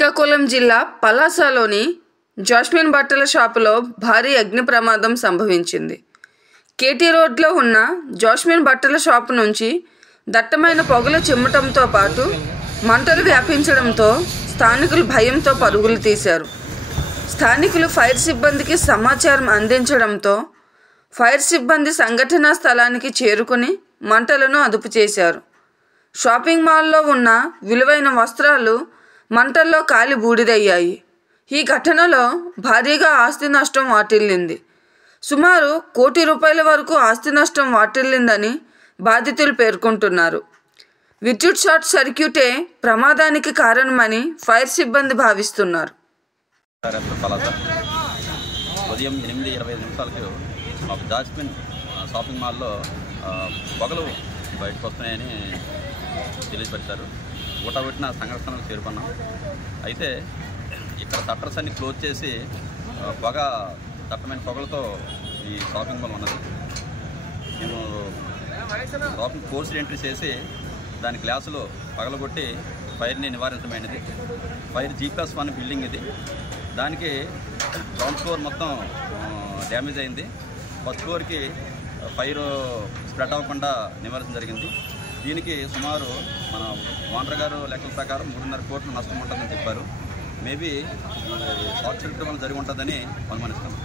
శ్రీకాకుళం జిల్లా పలాసలోని జాస్మిన్ బట్టల షాపులో భారీ అగ్ని ప్రమాదం సంభవించింది. కేటీ రోడ్లో ఉన్న జాస్మిన్ బట్టల షాపు నుంచి దట్టమైన పొగలు చిమ్మటంతో పాటు మంటలు వ్యాపించడంతో స్థానికులు భయంతో పరుగులు తీశారు. స్థానికులు ఫైర్ సిబ్బందికి సమాచారం అందించడంతో ఫైర్ సిబ్బంది సంఘటనా స్థలానికి చేరుకుని మంటలను అదుపు చేశారు. షాపింగ్ మాల్లో ఉన్న విలువైన వస్త్రాలు మంటల్లో కాలి బూడిదయ్యాయి. ఈ ఘటనలో భారీగా ఆస్తి నష్టం వాటిల్లింది. సుమారు ₹1,00,00,000 వరకు ఆస్తి నష్టం వాటిల్లిందని బాధితులు పేర్కొంటున్నారు. విద్యుత్ షార్ట్ సర్క్యూటే ప్రమాదానికి కారణమని ఫైర్ సిబ్బంది భావిస్తున్నారు. ఉదయం 8:25 మాకు జాస్మిన్ షాపింగ్ మాల్లో పొగలు బయటకు వస్తున్నాయని తెలియపరిచారు. ఊటబెట్టిన సంఘటనకు చేరుకున్నాం. అయితే ఇక్కడ షట్టర్స్ అన్ని క్లోజ్ చేసి దట్టమైన పొగలతో ఈ షాపింగ్ మాల్ ఉన్నది. మేము షాపింగ్ ఫోర్స్ ఎంట్రీ చేసి దాని గ్లాసులో పగలగొట్టి ఫైర్ని నివారించమైనది. ఫైర్ G+1 బిల్డింగ్ ఇది. దానికి గ్రౌండ్ ఫ్లోర్ మొత్తం డ్యామేజ్ అయింది. ఫస్ట్ ఫ్లోర్కి ఫైర్ స్ప్రెడ్ అవ్వకుండా నివారించడం జరిగింది. దీనికి సుమారు మన ఓనర్ గారు లెక్కల ప్రకారం ₹3.5 కోట్ల నష్టం ఉంటుందని చెప్పారు. మేబీ షార్ట్ సర్క్యూట్ వల్ల జరిగి ఉంటుందని అనుమానిస్తున్నాం.